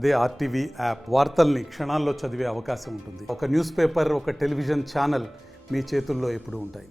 అదే RTV app వార్తల్ని క్షణాల్లో చదివే అవకాశం ఉంటుంది. ఒక న్యూస్ పేపర్, ఒక టెలివిజన్ ఛానల్ మీ చేతుల్లో ఎప్పుడూ ఉంటాయి.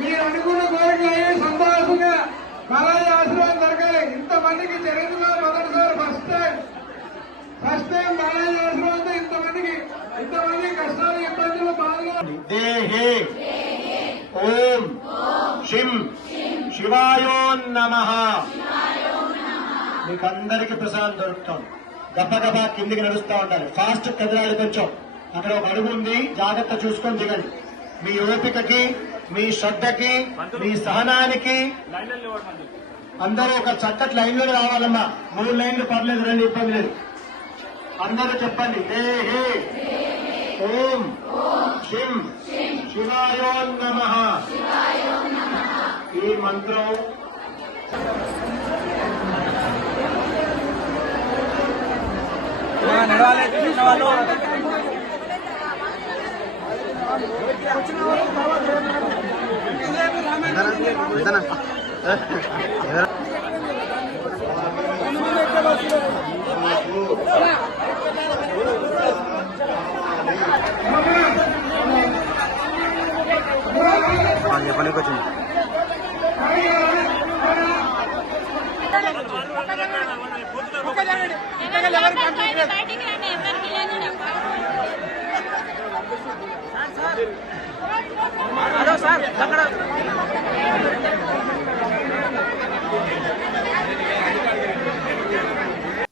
మీరు అనుకున్న కోరికలు సంతోషంగా బాలాజీ ఆశీర్వాదం దొరకాలి. ఇంతమందికి చరిత్రలో మొదటిసారి ఫస్ట్ టైం బాలాజీ ఆశీర్వాదం ఇంతమంది కష్టాలు ఇబ్బందులు బాగా దేహే ఓం శిం శివాయో నమః. మీకు అందరికీ ప్రసాదం దొరుకుతాం. గబగబా కిందికి నడుస్తూ ఉండాలి. ఫాస్ట్ కదలాలి. కొంచెం అక్కడ ఒక అడుగు ఉంది, జాగ్రత్త చూసుకొని దిగండి. మీ ఓపికకి, మీ శ్రద్ధకి, మీ సహనానికి అందరూ ఒక చక్కటి లైన్లో రావాలమ్మా. 3 లైన్లు పర్లేదు, 2 ఇబ్బంది లేదు. అందరూ చెప్పండి. దేహే ఓం శిం శివాయో నమః. ఈ మంత్రం పనికి వచ్చింది.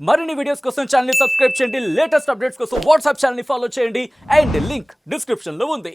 మరిన్ని వీడియోస్ కోసం ఛానల్ ని సబ్స్క్రైబ్ చేయండి. లేటెస్ట్ అప్డేట్స్ కోసం వాట్సాప్ ఛానల్ ని ఫాలో చేయండి. అండ్ లింక్ డిస్క్రిప్షన్ లో ఉంది.